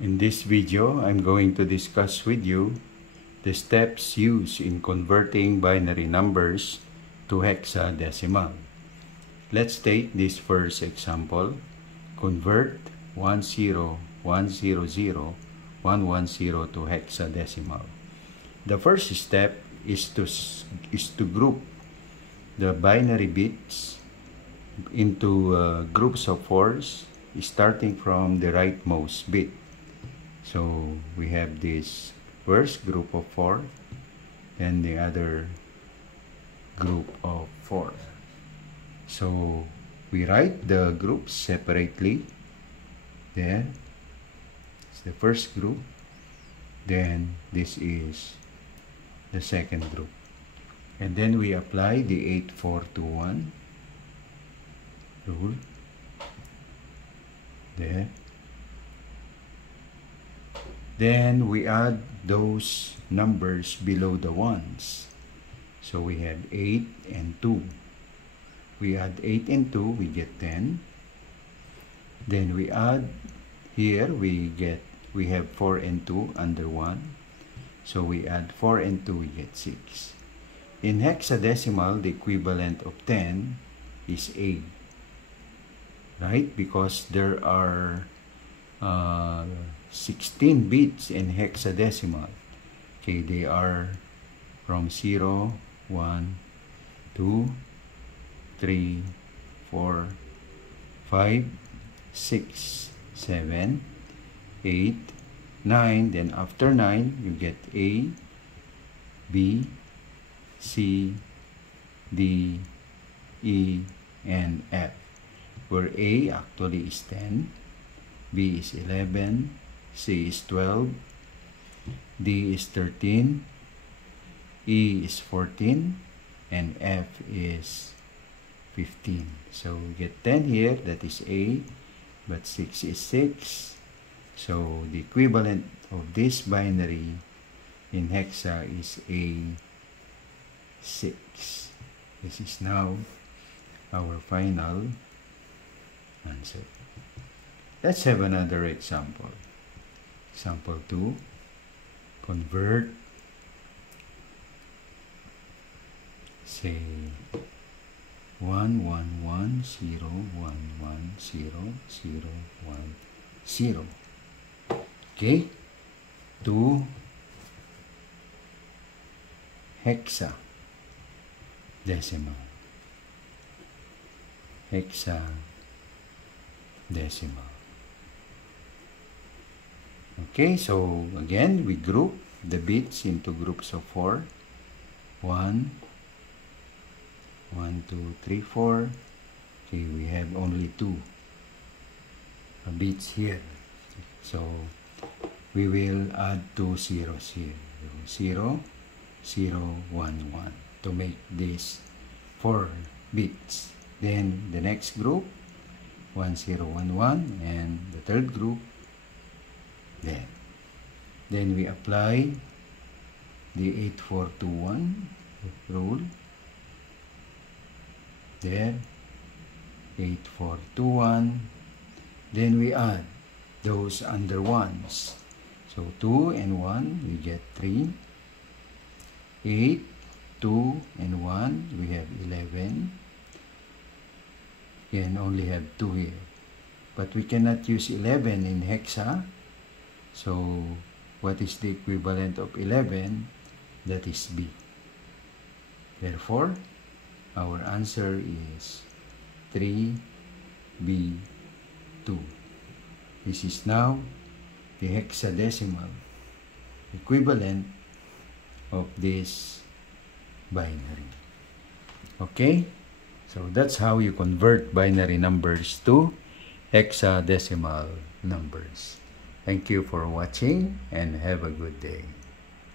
In this video, I'm going to discuss with you the steps used in converting binary numbers to hexadecimal. Let's take this first example. Convert 10100,110 to hexadecimal. The first step is to group the binary bits into groups of 4s, starting from the rightmost bit. So we have this first group of 4 and the other group of 4. So we write the groups separately. There is the first group, then this is the second group, and then we apply the 8421 rule there. Then we add those numbers below the ones. So we have 8 and 2. We add 8 and 2, we get 10. Then we add here, we have 4 and 2 under 1. So we add 4 and 2, we get 6. In hexadecimal, the equivalent of 10 is 8. Right? Because there are 16 bits in hexadecimal. Okay, they are from 0, 1, 2, 3, 4, 5, 6, 7, 8, 9. Then after 9, you get A, B, C, D, E, and F. Where A actually is 10, B is 11, C is 12, D is 13, E is 14, and F is 15. So we get 10 here, that is A, but 6 is 6. So the equivalent of this binary in hexa is A6. This is now our final answer. Let's have another example. Example 2. Convert, say, 111011010, okay, to hexadecimal. Okay, so again, we group the bits into groups of 4. 1, 2, 3, 4. Okay, we have only 2 bits here. So we will add 2 zeros here. 0, 0, 1, 1 to make this 4 bits. Then the next group, 1, 0, 1, 1, and the third group there. Then we apply the 8421 rule there, 8421. Then we add those under ones. So 2 and 1, we get 3. 8, 2, and 1, we have 11. Again, only have 2 here. But we cannot use 11 in hexa. So what is the equivalent of 11? That is B. Therefore, our answer is 3B2. This is now the hexadecimal equivalent of this binary. Okay? So that's how you convert binary numbers to hexadecimal numbers. Thank you for watching and have a good day.